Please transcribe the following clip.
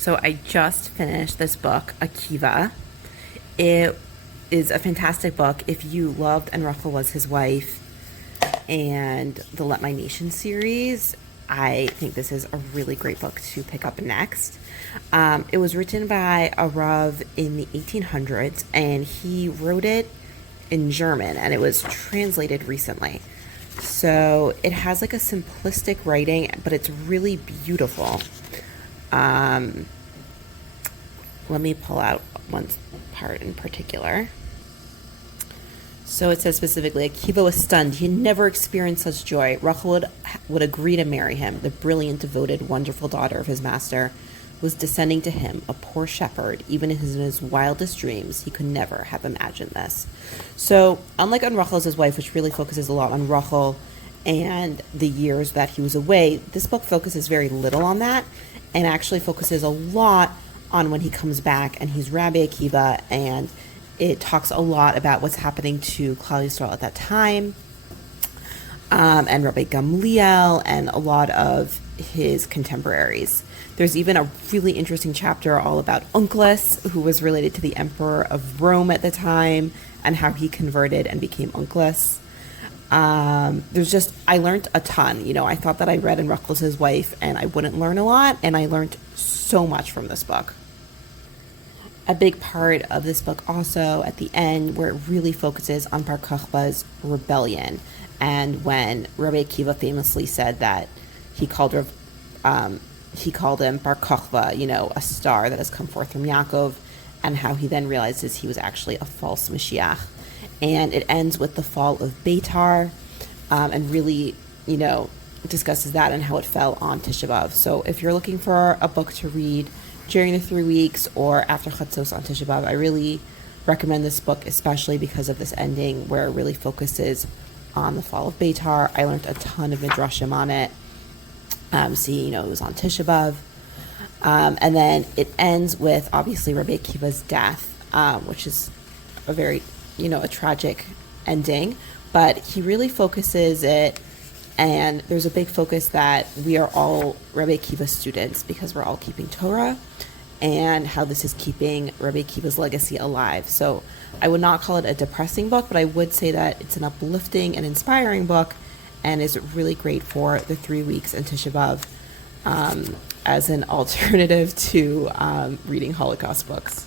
So I just finished this book, Akiva. It is a fantastic book. If you loved And Rachel Was His Wife and the Let My Nation series, I think this is a really great book to pick up next. It was written by a Rav in the 1800s, and he wrote it in German, and it was translated recently. So it has like a simplistic writing, but it's really beautiful. Let me pull out one part in particular. So it says specifically, Akiva was stunned. He had never experienced such joy. Rachel would agree to marry him. The brilliant, devoted, wonderful daughter of his master was descending to him, a poor shepherd. Even in his wildest dreams, he could never have imagined this. So unlike On Rachel As His Wife, which really focuses a lot on Rachel and the years that he was away, this book focuses very little on that and actually focuses a lot on when he comes back and he's Rabbi Akiva, and it talks a lot about what's happening to Klal Yisrael at that time, and Rabbi Gamliel and a lot of his contemporaries. There's even a really interesting chapter all about Unclus, who was related to the emperor of Rome at the time, and how he converted and became Unclus. I learned a ton. I thought that I read In Rachel His Wife and I wouldn't learn a lot, and I learned so much from this book. A big part of this book also at the end, where it really focuses on Bar Kokhba's rebellion, and when Rabbi Akiva famously said that he called him Bar Kokhba, a star that has come forth from Yaakov, and how he then realizes he was actually a false Mashiach. And it ends with the fall of Beitar, and really, discusses that and how it fell on Tisha B'Av. So if you're looking for a book to read during the 3 weeks or after Chatzos on Tisha B'Av, I really recommend this book, especially because of this ending where it really focuses on the fall of Beitar. I learned a ton of midrashim on it. It was on Tisha B'Av. And then it ends with, obviously, Rabbi Akiva's death, which is a very, a tragic ending. But he really focuses it, and there's a big focus that we are all Rabbi Akiva students because we're all keeping Torah, and how this is keeping Rabbi Akiva's legacy alive. So I would not call it a depressing book, but I would say that it's an uplifting and inspiring book, and is really great for the 3 weeks in Tisha B'Av as an alternative to reading Holocaust books.